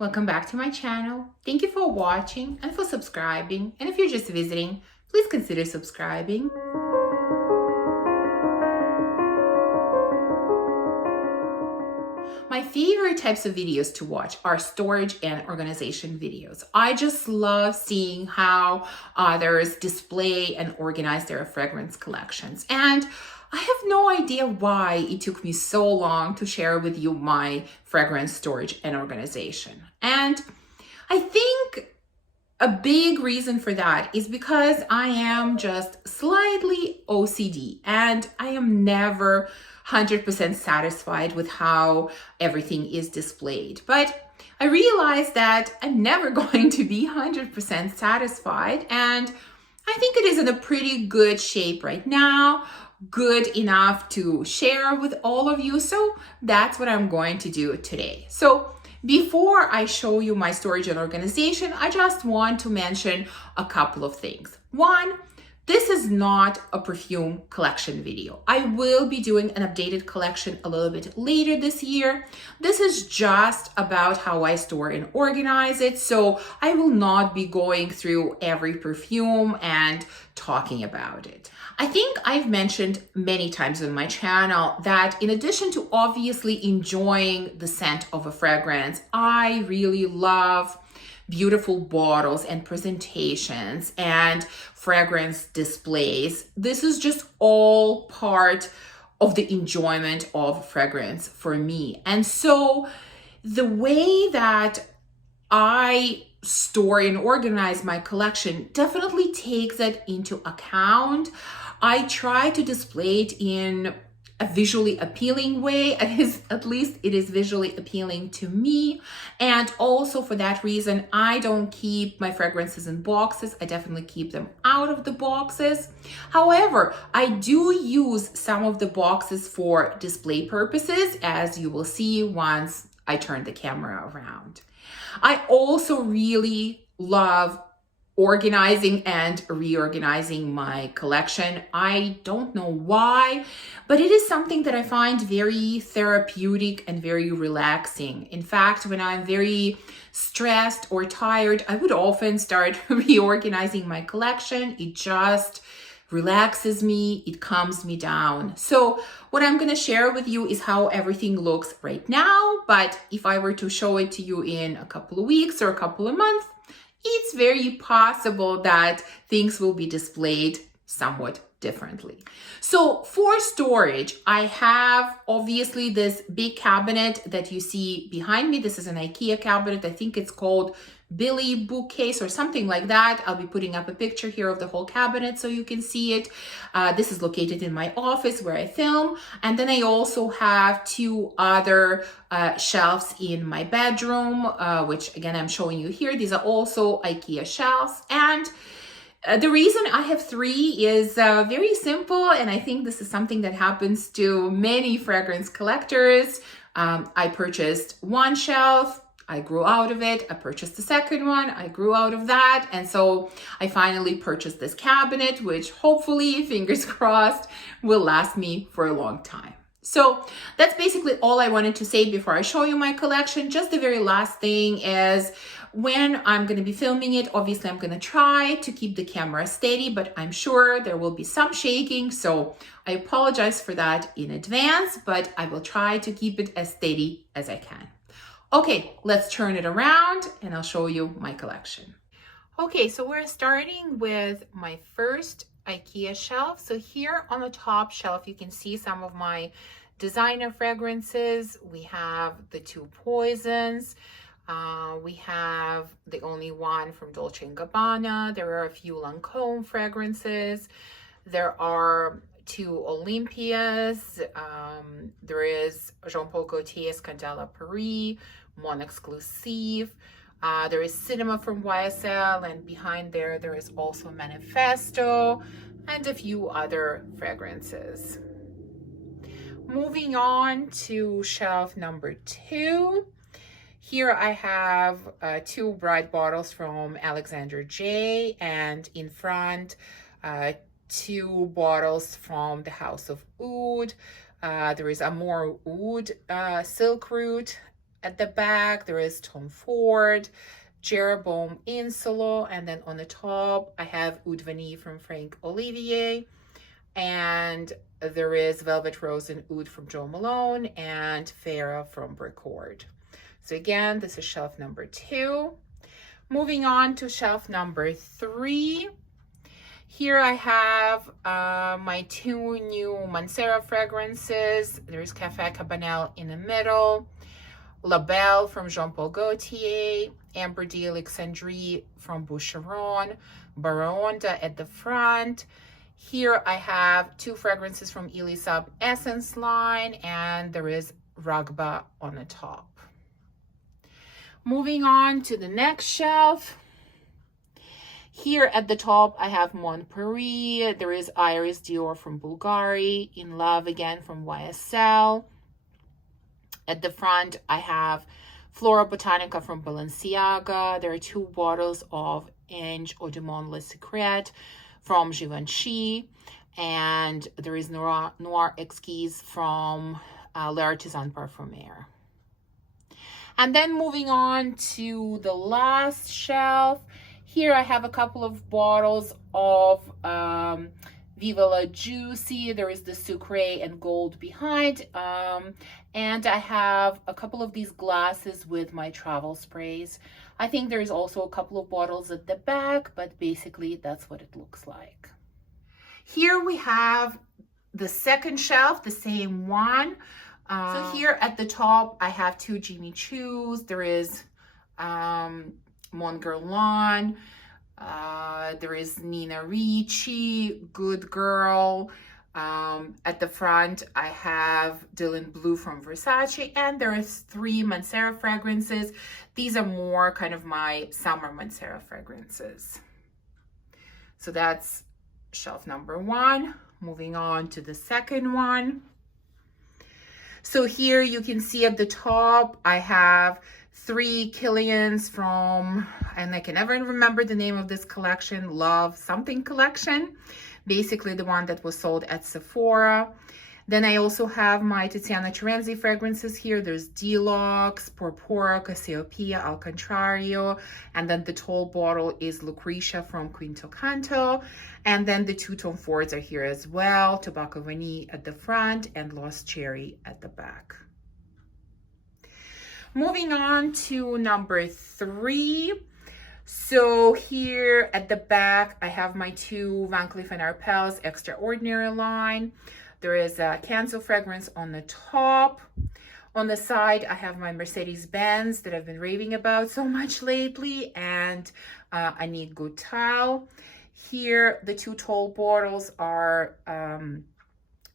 Welcome back to my channel. Thank you for watching and for subscribing. And if you're just visiting, please consider subscribing. My favorite types of videos to watch are storage and organization videos. I just love seeing how others display and organize their fragrance collections. And I have no idea why it took me so long to share with you my fragrance storage and organization. And I think a big reason for that is because I am just slightly OCD and I am never 100% satisfied with how everything is displayed. But I realized that I'm never going to be 100% satisfied, and I think it is in a pretty good shape right now, good enough to share with all of you. So that's what I'm going to do today. So before I show you my storage and organization, I just want to mention a couple of things. One, this is not a perfume collection video. I will be doing an updated collection a little bit later this year. This is just about how I store and organize it. So I will not be going through every perfume and talking about it. I think I've mentioned many times on my channel that in addition to obviously enjoying the scent of a fragrance, I really love beautiful bottles and presentations and fragrance displays. This is just all part of the enjoyment of fragrance for me. And so the way that I store and organize my collection definitely takes that into account. I try to display it in a visually appealing way. At least it is visually appealing to me. And also for that reason, I don't keep my fragrances in boxes. I definitely keep them out of the boxes. However, I do use some of the boxes for display purposes, as you will see once I turn the camera around. I also really love organizing and reorganizing my collection. I don't know why, but it is something that I find very therapeutic and very relaxing. In fact, when I'm very stressed or tired, I would often start reorganizing my collection. It just relaxes me, it calms me down. So what I'm going to share with you is how everything looks right now, but if I were to show it to you in a couple of weeks or a couple of months, it's very possible that things will be displayed somewhat differently. So for storage, I have obviously this big cabinet that you see behind me. This is an IKEA cabinet. I think it's called Billy bookcase or something like that. I'll be putting up a picture here of the whole cabinet so you can see it. This is located in my office where I film. And then I also have two other shelves in my bedroom, which again, I'm showing you here. These are also IKEA shelves. And the reason I have three is very simple. And I think this is something that happens to many fragrance collectors. I purchased one shelf, I grew out of it. I purchased the second one. I grew out of that. And so I finally purchased this cabinet, which hopefully, fingers crossed, will last me for a long time. So that's basically all I wanted to say before I show you my collection. Just the very last thing is when I'm going to be filming it, obviously I'm going to try to keep the camera steady, but I'm sure there will be some shaking. So I apologize for that in advance, but I will try to keep it as steady as I can. Okay, let's turn it around and I'll show you my collection. Okay, so we're starting with my first IKEA shelf. So here on the top shelf, you can see some of my designer fragrances. We have the two Poisons. We have the only one from Dolce & Gabbana. There are a few Lancôme fragrances. There are two Olympias. There is Jean-Paul Gaultier's Candela Paris, Mon Exclusive. There is Cinema from YSL, and behind there is also Manifesto and a few other fragrances. Moving on to shelf number 2. Here I have two bright bottles from Alexander J, and in front, two bottles from the House of Oud. There is Amour Oud Silk Route At the back, there is Tom Ford, Jeroboam Insolo, and then on the top, I have Oud Vanille from Frank Olivier, and there is Velvet Rose and Oud from Jo Malone, and Farah from Bricord. So again, this is shelf number 2. Moving on to shelf number 3. Here I have my 2 new Mancera fragrances. There's Café Cabanel in the middle, La Belle from Jean Paul Gaultier, Amber d'Alexandrie from Boucheron, Baronda at the front. Here I have 2 fragrances from Elisab Essence line, and there is Ragba on the top. Moving on to the next shelf. Here at the top, I have Montparis. There is Iris Dior from Bulgari, In Love Again from YSL. At the front, I have Flora Botanica from Balenciaga. There are 2 bottles of Ange Eau de Monde Le Secret from Givenchy. And there is Noir Exquise from L'Artisan Parfumeur. And then moving on to the last shelf, here I have a couple of bottles of Viva La Juicy. There is the Sucre and Gold behind. And I have a couple of these glasses with my travel sprays. I think there's also a couple of bottles at the back, but basically that's what it looks like. Here we have the second shelf, the same one. So here at the top, I have 2 Jimmy Choos. There is Mon Guerlain. There is Nina Ricci, Good Girl. At the front, I have Dylan Blue from Versace. And there is 3 Mancera fragrances. These are more kind of my summer Mancera fragrances. So that's shelf number 1. Moving on to the second one. So here you can see at the top, I have 3 Kilians from, and I can never remember the name of this collection, Love Something Collection. Basically the one that was sold at Sephora. Then I also have my Tiziana Terenzi fragrances here. There's Deluxe, Porpora, Cassiopeia, Al Contrario. And then the tall bottle is Lucretia from Quinto Canto. And then the 2 Tom Fords are here as well. Tobacco Vanille at the front and Lost Cherry at the back. Moving on to number 3. So here at the back, I have my 2 Van Cleef & Arpels Extraordinary line. There is a Canso fragrance on the top. On the side, I have my Mercedes-Benz that I've been raving about so much lately, and I Need Good Tile. Here, the 2 tall bottles are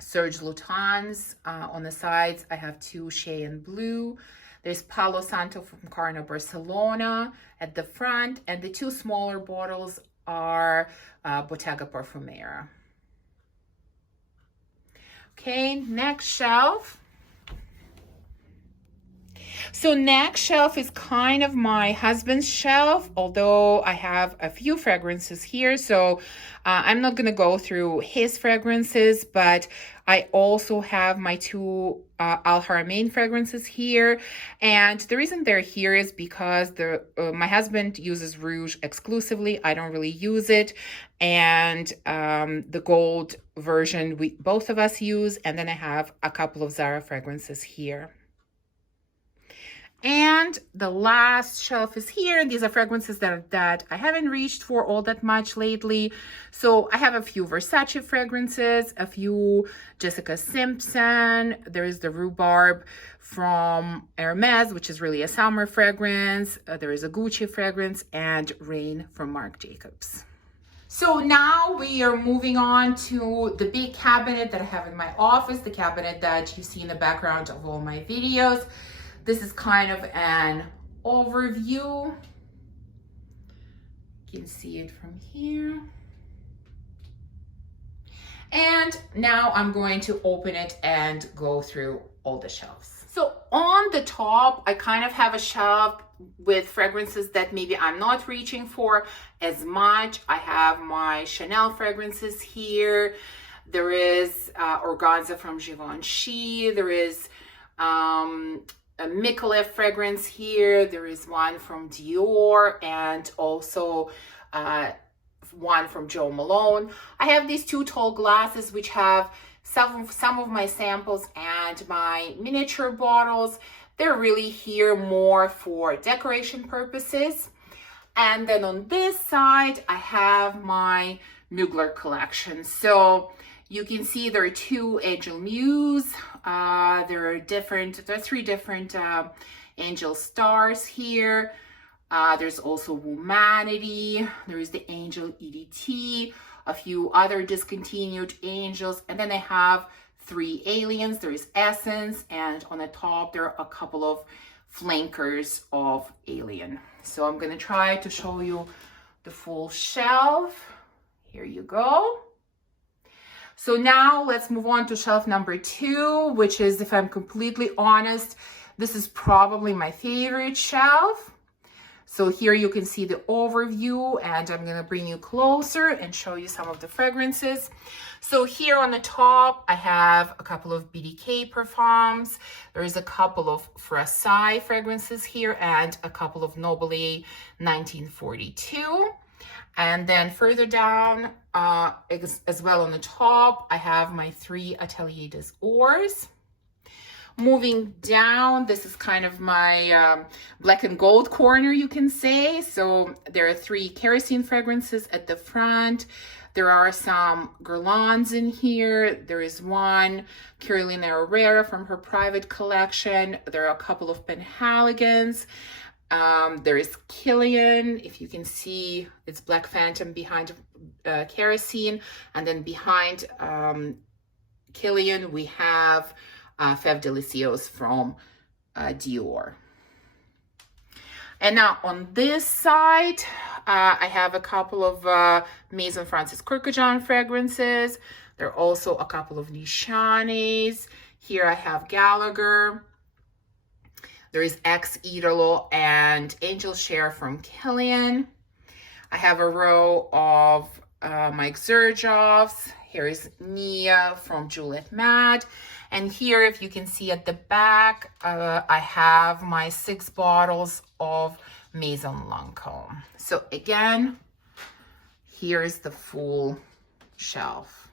Serge Lutens. On the sides, I have 2 Cheyenne Blue. There's Palo Santo from Carno Barcelona at the front, and the 2 smaller bottles are Bottega Parfumera. Okay, next shelf. So next shelf is kind of my husband's shelf, although I have a few fragrances here. So I'm not going to go through his fragrances, but I also have my 2 Al Haramain fragrances here. And the reason they're here is because my husband uses Rouge exclusively. I don't really use it. And the gold version both of us use. And then I have a couple of Zara fragrances here. And the last shelf is here. These are fragrances that I haven't reached for all that much lately. So I have a few Versace fragrances, a few Jessica Simpson. There is the Rhubarb from Hermes, which is really a summer fragrance. There is a Gucci fragrance and Rain from Marc Jacobs. So now we are moving on to the big cabinet that I have in my office, the cabinet that you see in the background of all my videos. This is kind of an overview. You can see it from here. And now I'm going to open it and go through all the shelves. So on the top, I kind of have a shelf with fragrances that maybe I'm not reaching for as much. I have my Chanel fragrances here. There is Organza from Givenchy. There is a Micallef fragrance here. There is one from Dior and also one from Jo Malone. I have these two tall glasses which have some of my samples and my miniature bottles. They're really here more for decoration purposes. And then on this side, I have my Mugler collection. So you can see there are two Angel Muse. There are three different angel stars here. There's also Womanity. There is the Angel EDT, a few other discontinued angels, and then I have three aliens. There is Essence, and on the top there are a couple of flankers of alien. So I'm gonna try to show you the full shelf. Here you go. So now let's move on to shelf number 2, which is, if I'm completely honest, this is probably my favorite shelf. So here you can see the overview, and I'm gonna bring you closer and show you some of the fragrances. So here on the top, I have a couple of BDK perfumes. There is a couple of Frasai fragrances here and a couple of Nobile 1942. And then further down, as well on the top, I have my 3 Atelier des Ors. Moving down, this is kind of my black and gold corner, you can say. So there are 3 kerosene fragrances at the front. There are some Guerlains in here. There is one Carolina Herrera from her private collection. There are a couple of Penhaligons. There is Killian, if you can see, it's Black Phantom behind kerosene, and then behind Killian we have Fève Délicieuse from Dior. And now on this side, I have a couple of Maison Francis Kurkdjian fragrances. There are also a couple of Nishanes. Here I have Gallagher. There is Ex Idolo and Angel Share from Killian. I have a row of Mike Xerjoffs. Here is Nia from Juliette Mad. And here, if you can see at the back, I have my 6 bottles of Maison Lancôme. So again, here's the full shelf.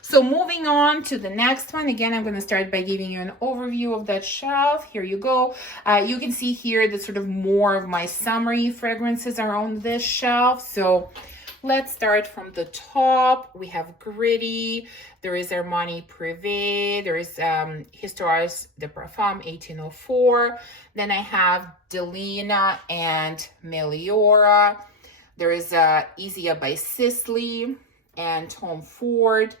So moving on to the next one, again, I'm going to start by giving you an overview of that shelf. Here you go. You can see here that sort of more of my summery fragrances are on this shelf. So let's start from the top. We have Gritty. There is Armani Privé. There is Histoires de Parfum 1804. Then I have Delina and Meliora. There is Isia by Sisley and Tom Ford.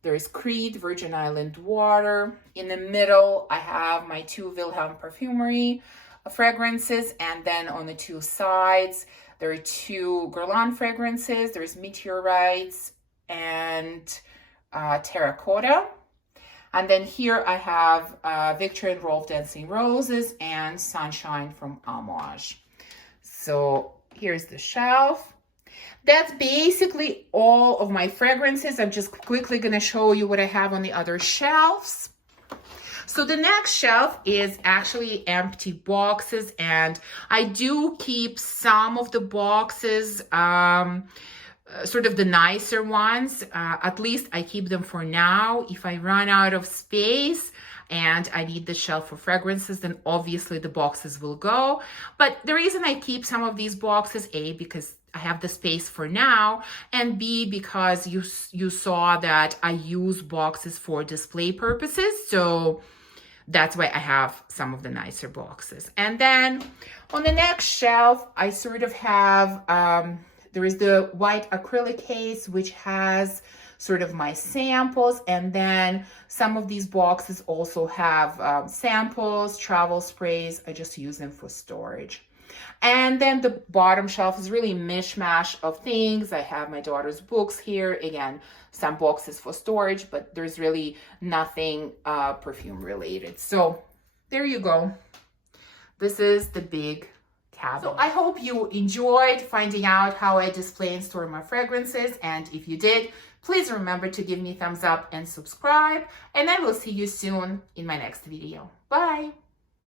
There's Creed, Virgin Island Water. In the middle, I have my 2 Wilhelm Perfumery fragrances. And then on the 2 sides, there are 2 Guerlain fragrances. There's Meteorites and Terracotta. And then here I have Victor and Rolf Dancing Roses and Sunshine from Amouage. So here's the shelf. That's basically all of my fragrances. I'm just quickly going to show you what I have on the other shelves. So the next shelf is actually empty boxes, and I do keep some of the boxes, sort of the nicer ones. At least I keep them for now. If I run out of space and I need the shelf for fragrances, then obviously the boxes will go. But the reason I keep some of these boxes, A, because I have the space for now, and B, because you saw that I use boxes for display purposes. So that's why I have some of the nicer boxes. And then on the next shelf, I sort of have, there is the white acrylic case, which has sort of my samples. And then some of these boxes also have samples, travel sprays. I just use them for storage. And then the bottom shelf is really mishmash of things. I have my daughter's books here. Again, some boxes for storage, but there's really nothing perfume related. So there you go. This is the big cabinet. So I hope you enjoyed finding out how I display and store my fragrances. And if you did, Please remember to give me a thumbs up and subscribe, and I will see you soon in my next video. Bye!